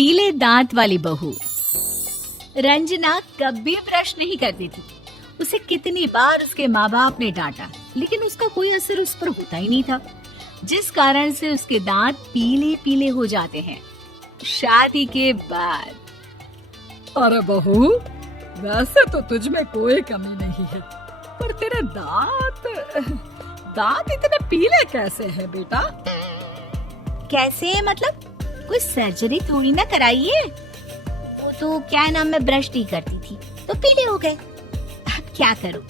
पीले दांत वाली बहू। रंजना कभी ब्रश नहीं करती थी। उसे कितनी बार उसके माँ बाप ने डांटा, लेकिन उसका कोई असर उस पर होता ही नहीं था, जिस कारण से उसके दांत पीले पीले हो जाते हैं। शादी के बाद। अरे बहू, वैसे तो तुझ में कोई कमी नहीं है, पर तेरे दांत इतने पीले कैसे हैं बेटा? कैसे मतलब? कोई सर्जरी थोड़ी ना कराइए। वो तो क्या नाम, मैं ब्रश नहीं करती थी तो पीले हो गए। अब क्या करूं?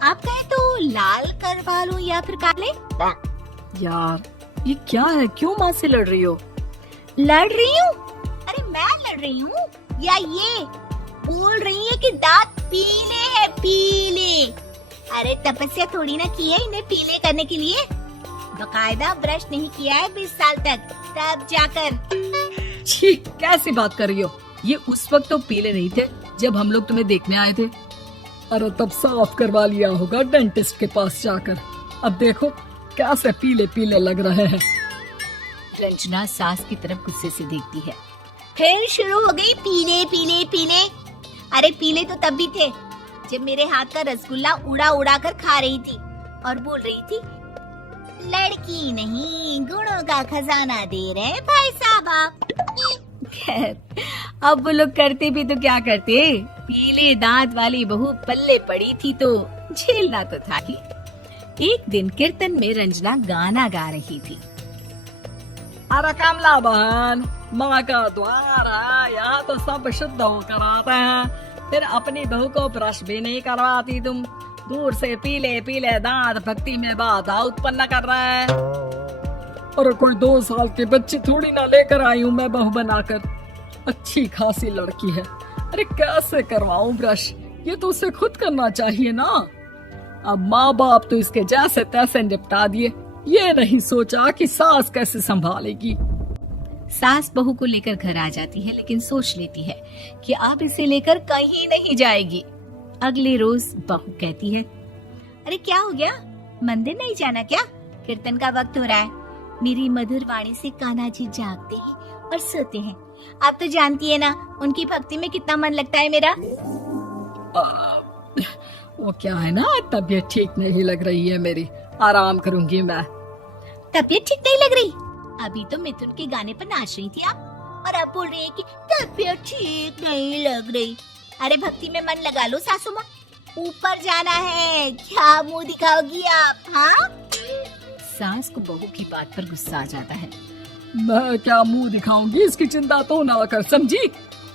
आप कहे तो लाल करवा लूं या फिर काले? यार ये क्या है, क्यों माँ से लड़ रही हो? लड़ रही हूँ? अरे मैं लड़ रही हूँ या ये बोल रही है कि दांत पीले हैं, पीले? अरे तपस्या थोड़ी ना की है इन्हें पीले करने के लिए। बकायदा ब्रश नहीं किया है 20 साल तक, तब जाकर। छी, कैसी बात कर रही हो? ये उस वक्त तो पीले नहीं थे जब हम लोग तुम्हें देखने आए थे। अरे तब साफ करवा लिया होगा डेंटिस्ट के पास जाकर। अब देखो कैसे पीले पीले लग रहे हैं। रंजना सास की तरफ गुस्से से देखती है। फिर शुरू हो गई पीले पीले पीले। अरे पीले तो तब भी थे जब मेरे हाथ का रसगुल्ला उड़ा उड़ा कर खा रही थी और बोल रही थी, लड़की नहीं गुणों का खजाना दे रहे भाई साहब आप। खैर, अब वो लोग करते भी तो क्या करते, पीले दांत वाली बहू पल्ले पड़ी थी तो झेलना तो था ही। एक दिन कीर्तन में रंजना गाना गा रही थी। अरे कमला बहन, माँ का द्वार है, यहाँ तो सब शुद्ध होकर आते हैं, फिर अपनी बहू को ब्रश भी नहीं करवाती तुम। दूर से पीले पीले दांत भक्ति में बाधा उत्पन्न कर रहा है। अरे कोई 2 साल के बच्चे थोड़ी ना लेकर आई हूँ मैं बहू बनाकर। अच्छी खासी लड़की है, अरे कैसे करवाऊं ब्रश? ये तो उसे खुद करना चाहिए ना। अब माँ बाप तो इसके जैसे तैसे निपटा दिए, ये नहीं सोचा कि सास कैसे संभालेगी। सास बहू को लेकर घर आ जाती है, लेकिन सोच लेती है कि अब इसे लेकर कहीं नहीं जाएगी। अगले रोज बहू कहती है, अरे क्या हो गया, मंदिर नहीं जाना क्या? कीर्तन का वक्त हो रहा है। मेरी मधुर वाणी से कान्हा जी जागते हैं और सोते हैं। आप तो जानती है ना उनकी भक्ति में कितना मन लगता है मेरा। वो क्या है ना, तबीयत ठीक नहीं लग रही है मेरी, आराम करूंगी मैं। तबीयत ठीक नहीं लग रही? अभी तो मिथुन के गाने पर नाच रही थी आप, और आप बोल रही है कि तबीयत ठीक नहीं लग रही। अरे भक्ति में मन लगा लो सासू माँ, ऊपर जाना है, क्या मुंह दिखाओगी आप? हाँ? सास को बहू की बात पर गुस्सा आ जाता है। मैं क्या मुंह दिखाऊंगी, इसकी चिंता तो ना कर, समझी?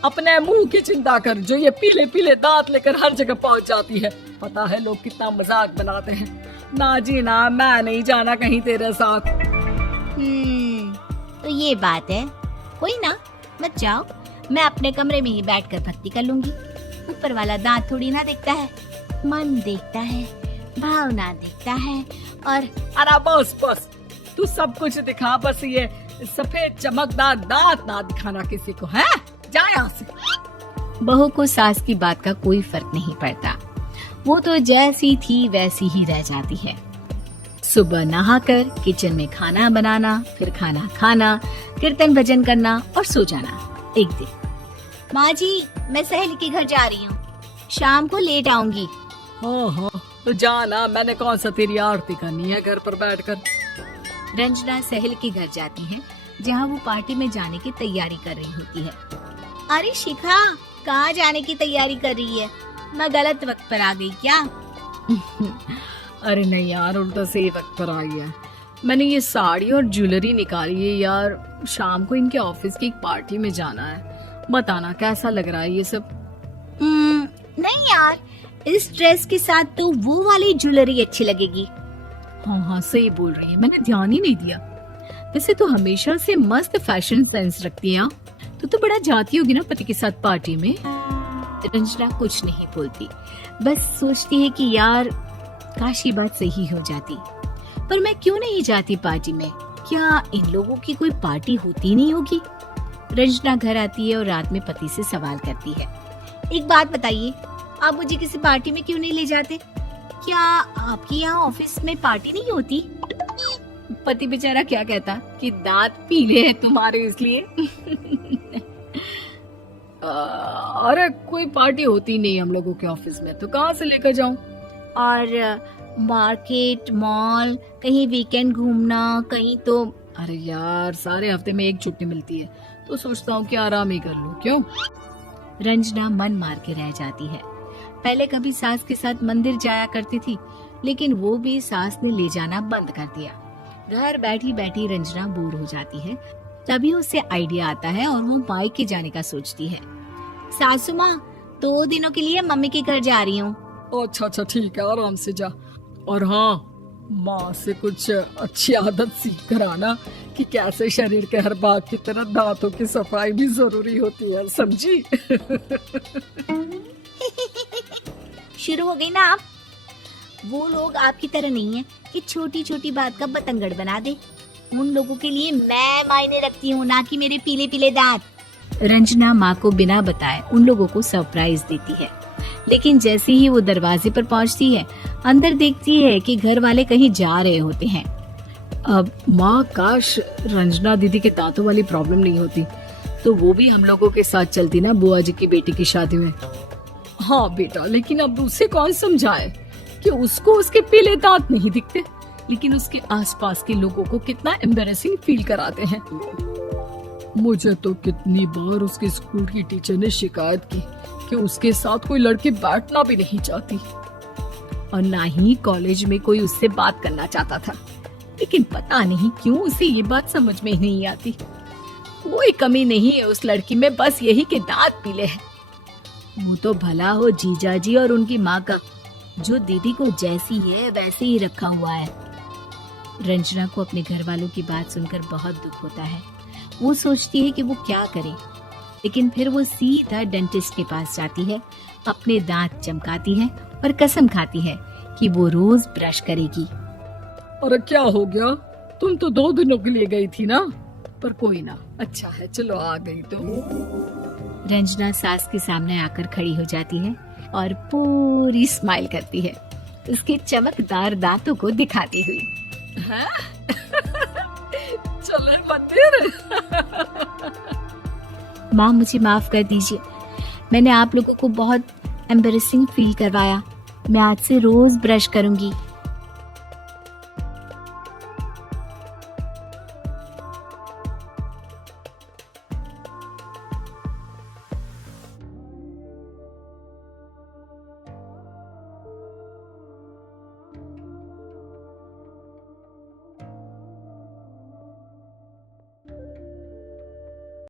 अपने मुंह की चिंता कर, जो ये पीले पीले दांत लेकर हर जगह पहुंच जाती है। पता है लोग कितना मजाक बनाते हैं। ना जी ना, मैं नहीं जाना कहीं तेरे साथ। तो ये बात है, कोई ना, मत जाओ, मैं अपने कमरे में ही बैठकर भक्ति कर लूंगी। ऊपर वाला दांत थोड़ी ना देखता है, मन देखता है, भावना देखता है। और अरे बस बस, तू सब कुछ दिखा, बस ये सफेद चमकदार दांत ना दिखाना किसी को, है? जा यहाँ से। बहू को सास की बात का कोई फर्क नहीं पड़ता, वो तो जैसी थी वैसी ही रह जाती है। सुबह नहाकर किचन में खाना बनाना, फिर खाना खाना, कीर्तन भजन करना और सो जाना। एक दिन, माँ जी मैं सहेली के घर जा रही हूँ, शाम को लेट आऊंगी। हाँ हाँ तो जाना, मैंने कौन सा तेरी आरती करनी है घर पर बैठकर। रंजना सहेली के घर जाती है, जहाँ वो पार्टी में जाने की तैयारी कर रही होती है। अरे शिखा, कहाँ जाने की तैयारी कर रही है? मैं गलत वक्त पर आ गई क्या? अरे नहीं यार, उल्टा सही वक्त पर आ गया। मैंने ये साड़ी और ज्वेलरी निकाली है यार, शाम को इनके ऑफिस की एक पार्टी में जाना है। बताना कैसा लग रहा है ये सब? नहीं यार, इस ड्रेस के साथ तो वो वाली ज्वेलरी अच्छी लगेगी। हाँ हाँ सही बोल रही है, मैंने ध्यान ही नहीं दिया। वैसे तो हमेशा से मस्त फैशन सेंस रखती है। तो बड़ा जाती होगी ना पति के साथ पार्टी में। रंजना कुछ नहीं बोलती, बस सोचती है कि यार काश ये बात सही हो जाती, पर मैं क्यों नहीं जाती पार्टी में? क्या इन लोगों की कोई पार्टी होती नहीं होगी? रंजना घर आती है और रात में पति से सवाल करती है, एक बात बताइए, आप मुझे किसी पार्टी में क्यों नहीं ले जाते? क्या आपके यहाँ ऑफिस में पार्टी नहीं होती? पति बेचारा क्या कहता कि दांत पीले हैं तुम्हारे इसलिए। अरे कोई पार्टी होती नहीं हम लोगों के ऑफिस में, तो कहाँ से लेकर जाऊं? और मार्केट, मॉल, कहीं वीकेंड घूमना, कहीं तो। अरे यार सारे हफ्ते में एक छुट्टी मिलती है, तो सोचता हूँ कि आराम ही कर लूं। क्यों? रंजना मन मार के रह जाती है। पहले कभी सास के साथ मंदिर जाया करती थी, लेकिन वो भी सास ने ले जाना बंद कर दिया। घर बैठी बैठी रंजना बोर हो जाती है। तभी उसे आइडिया आता है और वो मायके जाने का सोचती है। सासू माँ, 2 दिनों के लिए मम्मी के घर जा रही हूँ। अच्छा ठीक है, आराम से जा। और हाँ, माँ से कुछ अच्छी आदत सीख कर आना कि कैसे शरीर के हर भाग की तरह दांतों की सफाई भी जरूरी होती है, समझी? शुरू हो गई ना आप। वो लोग आपकी तरह नहीं है कि छोटी छोटी बात का बतंगड़ बना दे। उन लोगों के लिए मैं मायने रखती हूँ, ना कि मेरे पीले पीले दांत। रंजना माँ को बिना बताए उन लोगों को सरप्राइज देती है, लेकिन जैसे ही वो दरवाजे पर पहुँचती है, अंदर देखती है कि घर वाले कहीं जा रहे होते हैं। अब माँ, काश रंजना दीदी के दांतों वाली प्रॉब्लम नहीं होती, तो वो भी हम लोगों के साथ चलती ना बुआ जी की बेटी की शादी में। हाँ बेटा, लेकिन अब उसे कौन समझाए कि उसको उसके पीले दांत नहीं दिखते, लेकिन उसके आसपास के लोगों को कितना एम्बैरेसिंग फील कराते हैं। मुझे तो कितनी बार उसके स्कूल की टीचर ने शिकायत की कि उसके साथ कोई लड़की बैठना भी नहीं चाहती, और ना ही कॉलेज में कोई उससे बात करना चाहता था। लेकिन पता नहीं क्यों उसे ये बात समझ में ही नहीं आती। कोई कमी नहीं है उस लड़की में, बस यही कि दांत पीले हैं। वो तो भला हो जीजा जी और उनकी माँ का, जो दीदी को जैसी है वैसे ही रखा हुआ है। रंजना को अपने घर वालों की बात सुनकर बहुत दुख होता है। वो सोचती है कि वो क्या करे, लेकिन फिर वो सीधा डेंटिस्ट के पास जाती है, अपने दांत चमकाती है और कसम खाती है कि वो रोज ब्रश करेगी। अरे क्या हो गया? तुम तो 2 दिनों के लिए गई थी ना, पर कोई ना, अच्छा है, चलो आ गई तो। रंजना सास के सामने आकर खड़ी हो जाती है और पूरी स्माइल करती है, उसके चमकदार दांतों को दिखाती हुई। चलो मंदिर। माँ, मुझे माफ कर दीजिए, मैंने आप लोगों को बहुत एम्बैरेसिंग फील करवाया। मैं आज से रोज ब्रश करूंगी।